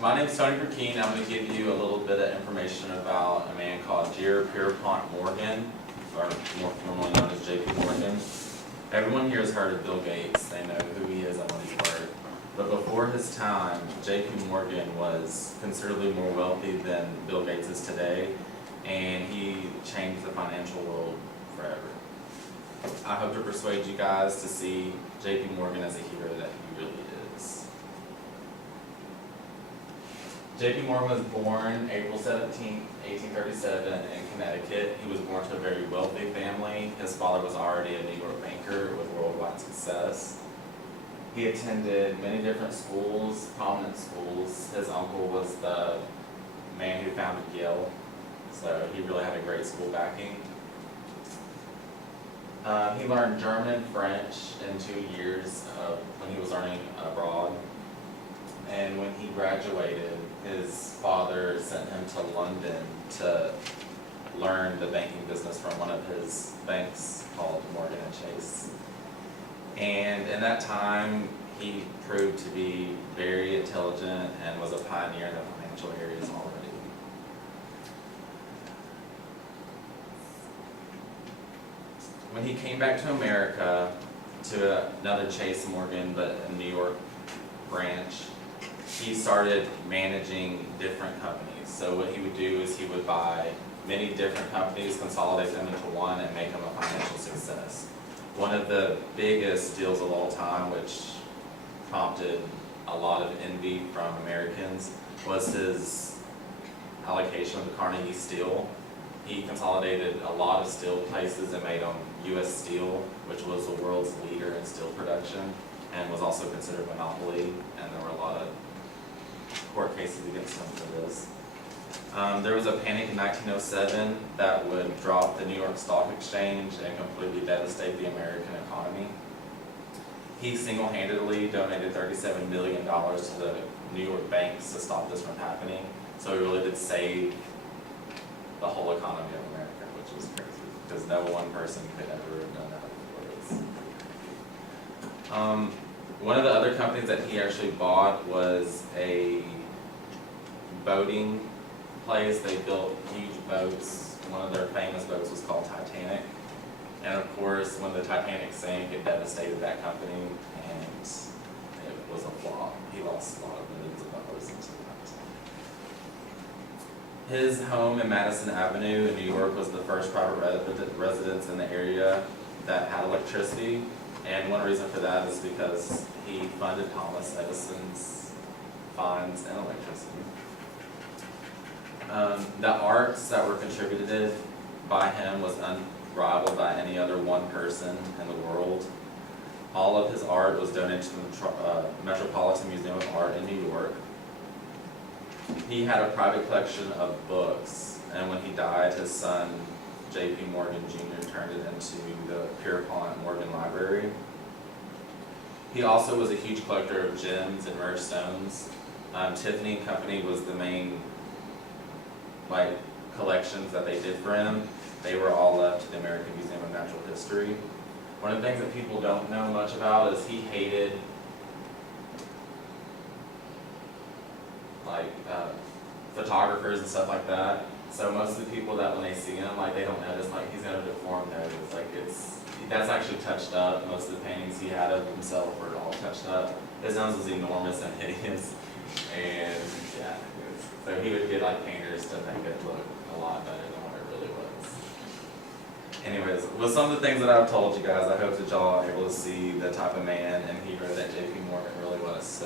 My name is Tony Burkeen. I'm going to give you a little bit of information about a man called Pierpont Morgan, or more formally known as J.P. Morgan. Everyone here has heard of Bill Gates. They know who he is and what he's worth. But before his time, J.P. Morgan was considerably more wealthy than Bill Gates is today, and he changed the financial world forever. I hope to persuade you guys to see J.P. Morgan as a hero that he really is. J.P. Morgan was born April 17, 1837 in Connecticut. He was born to a very wealthy family. His father was already a New York banker with worldwide success. He attended many different schools, prominent schools. His uncle was the man who founded Yale, so he really had a great school backing. He learned German and French in 2 years when he was learning abroad. And when he graduated, his father sent him to London to learn the banking business from one of his banks called Morgan & Chase. And in that time, he proved to be very intelligent and was a pioneer in the financial areas already. When he came back to America, to another Chase Morgan, but a New York branch, he started managing different companies. So what he would do is he would buy many different companies, consolidate them into one, and make them a financial success. One of the biggest deals of all time, which prompted a lot of envy from Americans, was his allocation of the Carnegie Steel. He consolidated a lot of steel places and made them U.S. Steel, which was the world's leader in steel production, and was also considered a monopoly, and there were a lot of court cases against him for this. There was a panic in 1907 that would drop the New York Stock Exchange and completely devastate the American economy. He single-handedly donated $37 million to the New York banks to stop this from happening. So he really did save the whole economy of America, which was crazy, because no one person could ever have done that before this. One of the other companies that he actually bought was a boating place. They built huge boats. One of their famous boats was called Titanic. And of course, when the Titanic sank, it devastated that company, and it was a flop. He lost a lot of millions of dollars into that. His home in Madison Avenue in New York was the first private residence in the area that had electricity. And one reason for that is because he funded Thomas Edison's finds in electricity. The arts that were contributed by him was unrivaled by any other one person in the world. All of his art was donated to the Metropolitan Museum of Art in New York. He had a private collection of books, and when he died, his son, J.P. Morgan Jr. turned it into the Pierpont Morgan Library. He also was a huge collector of gems and rare stones. Tiffany & Company was the main collections that they did for him. They were all left to the American Museum of Natural History. One of the things that people don't know much about is he hated photographers and stuff like that. So most of the people that when they see him, they don't notice he's got a deformed nose. That's actually touched up. Most of the paintings he had of himself were all touched up. His nose was enormous and hideous, and yeah. So he would get painters to make it look a lot better than what it really was. Anyways, with some of the things that I've told you guys, I hope that y'all are able to see the type of man and hero that J.P. Morgan really was.